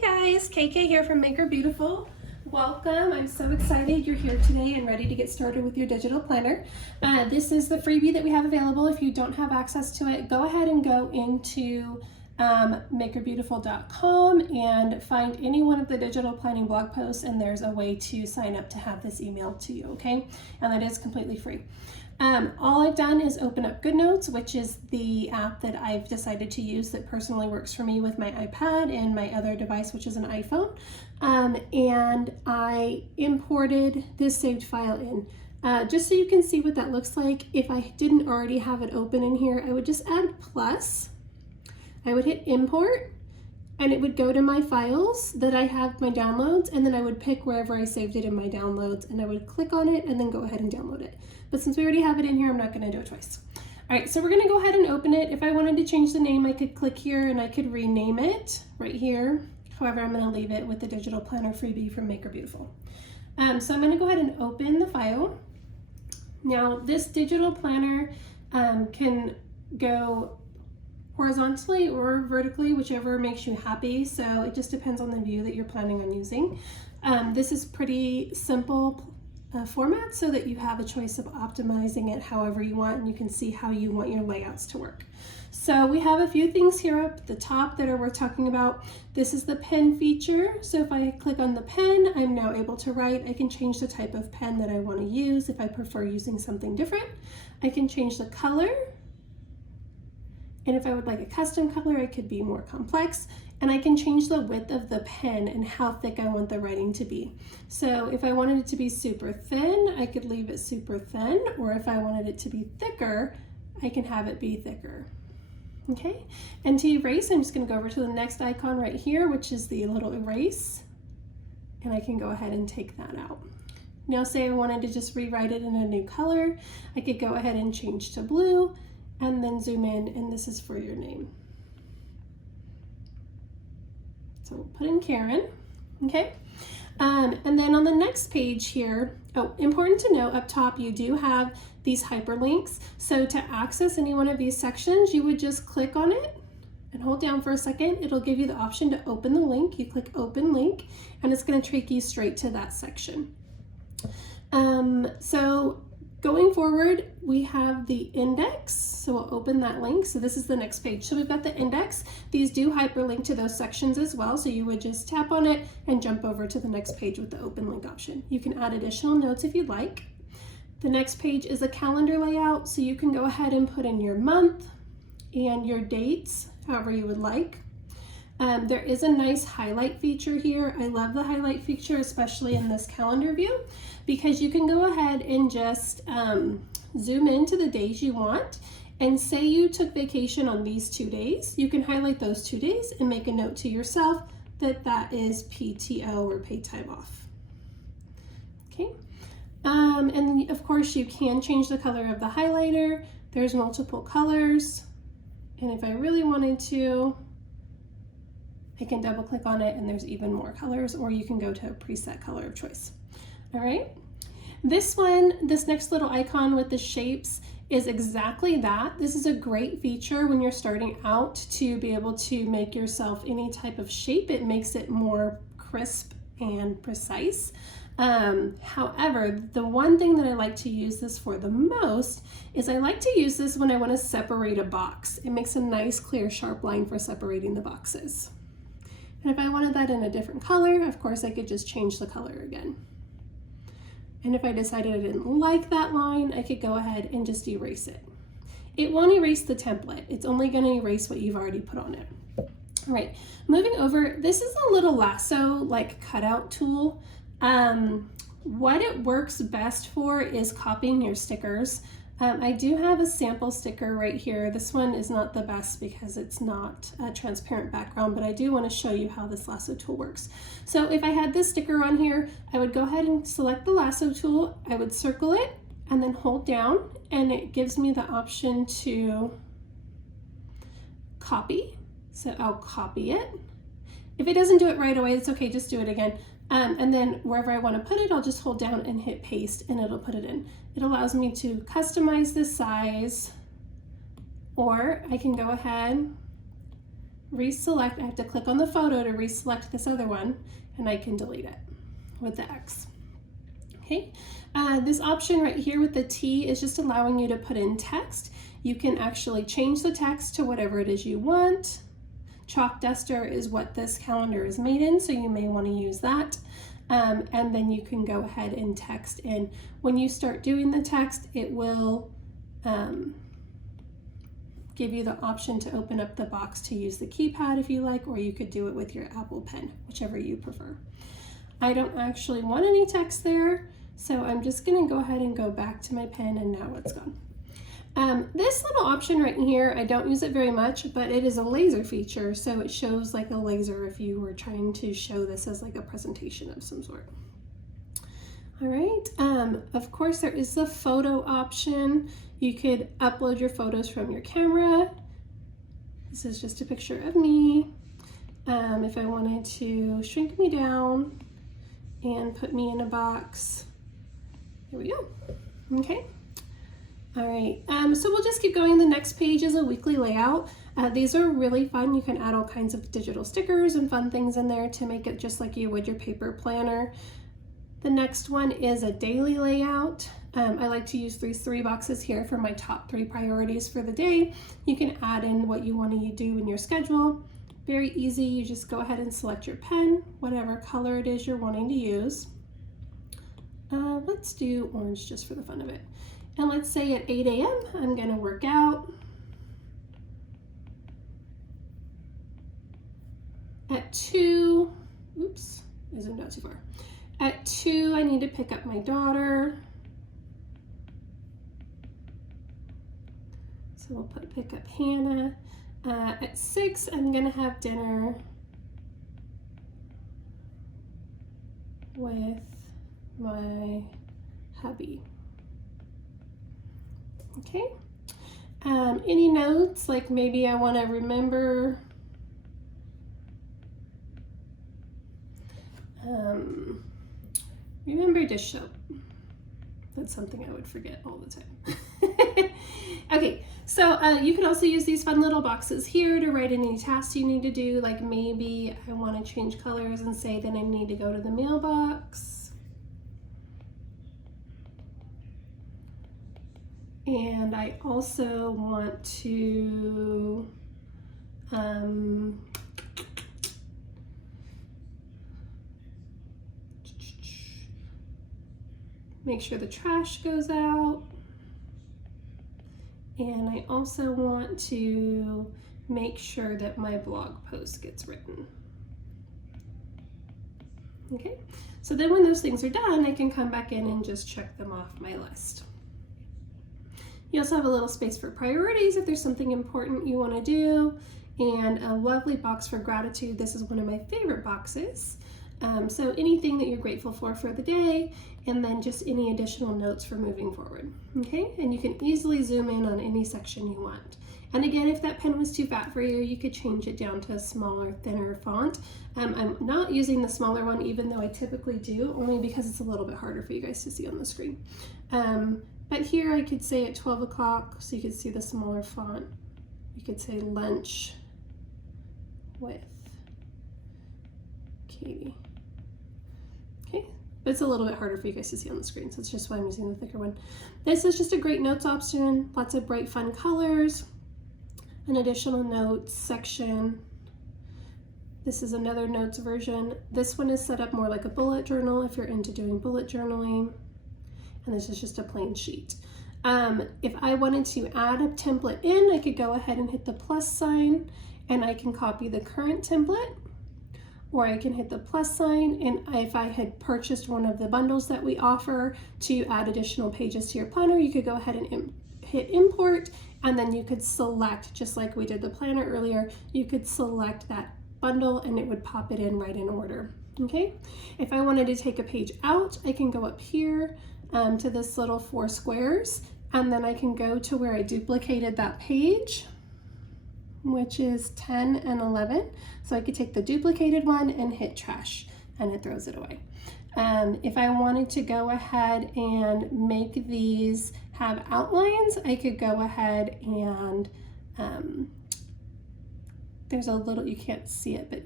Hey guys, KK here from Maker Beautiful. Welcome. I'm so excited you're here today and ready to get started with your digital planner. This is the freebie that we have available. If you don't have access to it, go ahead and go into makerbeautiful.com and find any one of the digital planning blog posts, and there's a way to sign up to have this emailed to you, okay? And that is completely free. All I've done is open up GoodNotes, which is the app that I've decided to use that personally works for me with my iPad and my other device, which is an iPhone. And I imported this saved file in. Just so you can see what that looks like. If I didn't already have it open in here, I would just add plus. I would hit import, and it would go to my files that I have, my downloads, and then I would pick wherever I saved it in my downloads, and I would click on it and then go ahead and download it. But since we already have it in here, I'm not gonna do it twice. All right, so we're gonna go ahead and open it. If I wanted to change the name, I could click here and I could rename it right here. However, I'm gonna leave it with the digital planner freebie from Maker Beautiful. So I'm gonna go ahead and open the file. Now, this digital planner can go horizontally or vertically, whichever makes you happy. So it just depends on the view that you're planning on using. This is pretty simple format so that you have a choice of optimizing it however you want, and you can see how you want your layouts to work. So we have a few things here up at the top that are worth talking about. This is the pen feature. So if I click on the pen, I'm now able to write. I can change the type of pen that I want to use if I prefer using something different. I can change the color. And if I would like a custom color, I could be more complex. And I can change the width of the pen and how thick I want the writing to be. So if I wanted it to be super thin, I could leave it super thin. Or if I wanted it to be thicker, I can have it be thicker. Okay, and to erase, I'm just gonna go over to the next icon right here, which is the little erase. And I can go ahead and take that out. Now say I wanted to just rewrite it in a new color, I could go ahead and change to blue, and then zoom in, and this is for your name. So we'll put in Karen, okay? And then on the next page here, important to note up top, you do have these hyperlinks. So to access any one of these sections, you would just click on it and hold down for a second. It'll give you the option to open the link. You click open link, and it's gonna take you straight to that section. So going forward, we have the index, so we'll open that link. So this is the next page. So we've got the index. These do hyperlink to those sections as well, so you would just tap on it and jump over to the next page with the open link option. You can add additional notes if you'd like. The next page is a calendar layout, so you can go ahead and put in your month and your dates, however you would like. There is a nice highlight feature here. I love the highlight feature, especially in this calendar view, because you can go ahead and just zoom into the days you want, and say you took vacation on these 2 days, you can highlight those 2 days and make a note to yourself that that is PTO or paid time off. Okay, and then of course you can change the color of the highlighter. There's multiple colors, and if I really wanted to, I can double click on it and there's even more colors, or you can go to a preset color of choice. All right, this next little icon with the shapes is exactly that. This is a great feature when you're starting out to be able to make yourself any type of shape. It makes it more crisp and precise. However, the one thing that I like to use this for the most is I like to use this when I want to separate a box. It makes a nice, clear, sharp line for separating the boxes. And if I wanted that in a different color, of course, I could just change the color again. And if I decided I didn't like that line, I could go ahead and just erase it. It won't erase the template. It's only going to erase what you've already put on it. All right, moving over, this is a little lasso like cutout tool. What it works best for is copying your stickers. I do have a sample sticker right here. This one is not the best because it's not a transparent background, but I do want to show you how this lasso tool works. So if I had this sticker on here, I would go ahead and select the lasso tool. I would circle it and then hold down, and it gives me the option to copy. So I'll copy it. If it doesn't do it right away, it's okay, just do it again. And then wherever I want to put it, I'll just hold down and hit paste, and it'll put it in. It allows me to customize the size, or I can go ahead reselect, I have to click on the photo to reselect this other one, and I can delete it with the X. Okay, this option right here with the T is just allowing you to put in text. You can actually change the text to whatever it is you want. Chalk Duster is what this calendar is made in, so you may want to use that. And then you can go ahead and text in. When you start doing the text, it will give you the option to open up the box to use the keypad if you like, or you could do it with your Apple Pen, whichever you prefer. I don't actually want any text there, so I'm just gonna go ahead and go back to my pen, and now it's gone. This little option right here, I don't use it very much, but it is a laser feature, so it shows like a laser if you were trying to show this as like a presentation of some sort. All right, of course there is the photo option. You could upload your photos from your camera. This is just a picture of me. If I wanted to shrink me down and put me in a box, there we go, okay. All right, so we'll just keep going. The next page is a weekly layout. These are really fun. You can add all kinds of digital stickers and fun things in there to make it just like you would your paper planner. The next one is a daily layout. I like to use these 3 boxes here for my top 3 priorities for the day. You can add in what you want to do in your schedule. Very easy. You just go ahead and select your pen, whatever color it is you're wanting to use. Let's do orange just for the fun of it. And let's say at 8 a.m. I'm going to work out. At 2, oops, I zoomed out too far. At 2, I need to pick up my daughter. So we'll pick up Hannah. At 6, I'm going to have dinner with my hubby. Okay, any notes, like maybe I want to remember dish soap. That's something I would forget all the time. Okay, so you can also use these fun little boxes here to write any tasks you need to do, like maybe I want to change colors and say that I need to go to the mailbox. And I also want to make sure the trash goes out. And I also want to make sure that my blog post gets written. Okay, so then when those things are done, I can come back in and just check them off my list. You also have a little space for priorities if there's something important you want to do, and a lovely box for gratitude. This is one of my favorite boxes. So anything that you're grateful for the day, and then just any additional notes for moving forward. Okay, and you can easily zoom in on any section you want. And again, if that pen was too fat for you, you could change it down to a smaller, thinner font. I'm not using the smaller one, even though I typically do, only because it's a little bit harder for you guys to see on the screen. But here I could say at 12 o'clock, so you could see the smaller font. You could say lunch with Katie. Okay, but it's a little bit harder for you guys to see on the screen, so that's just why I'm using the thicker one. This is just a great notes option, lots of bright, fun colors, an additional notes section. This is another notes version. This one is set up more like a bullet journal if you're into doing bullet journaling. And this is just a plain sheet. If I wanted to add a template in, I could go ahead and hit the plus sign, and I can copy the current template, or I can hit the plus sign, and if I had purchased one of the bundles that we offer to add additional pages to your planner, you could go ahead and hit import, and then you could select, just like we did the planner earlier, you could select that bundle and it would pop it in right in order. Okay, if I wanted to take a page out, I can go up here to this little 4 squares, and then I can go to where I duplicated that page, which is 10 and 11. So I could take the duplicated one and hit trash, and it throws it away. If I wanted to go ahead and make these have outlines, I could go ahead and there's a little, you can't see it, but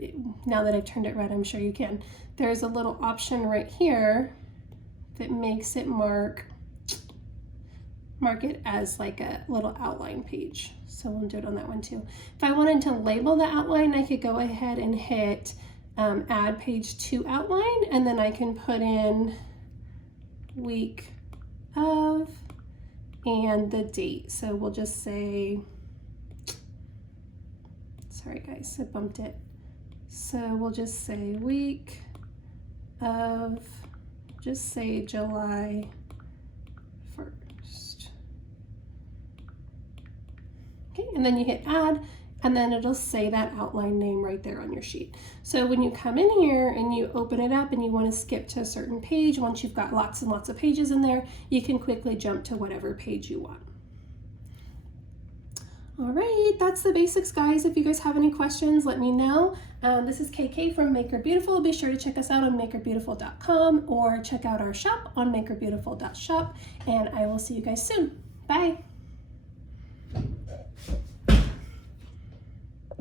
now that I've turned it red, I'm sure you can. There's a little option right here that makes it mark it as like a little outline page. So we'll do it on that one too. If I wanted to label the outline, I could go ahead and hit add page to outline, and then I can put in week of and the date. So we'll just say, sorry guys, I bumped it. So we'll just say week of, just say July 1st. Okay, and then you hit add, and then it'll say that outline name right there on your sheet. So when you come in here and you open it up and you want to skip to a certain page, once you've got lots and lots of pages in there, you can quickly jump to whatever page you want. All right, that's the basics, guys. If you guys have any questions, let me know. This is KK from Make Her Beautiful. Be sure to check us out on makeherbeautiful.com or check out our shop on makeherbeautiful.shop, and I will see you guys soon. Bye.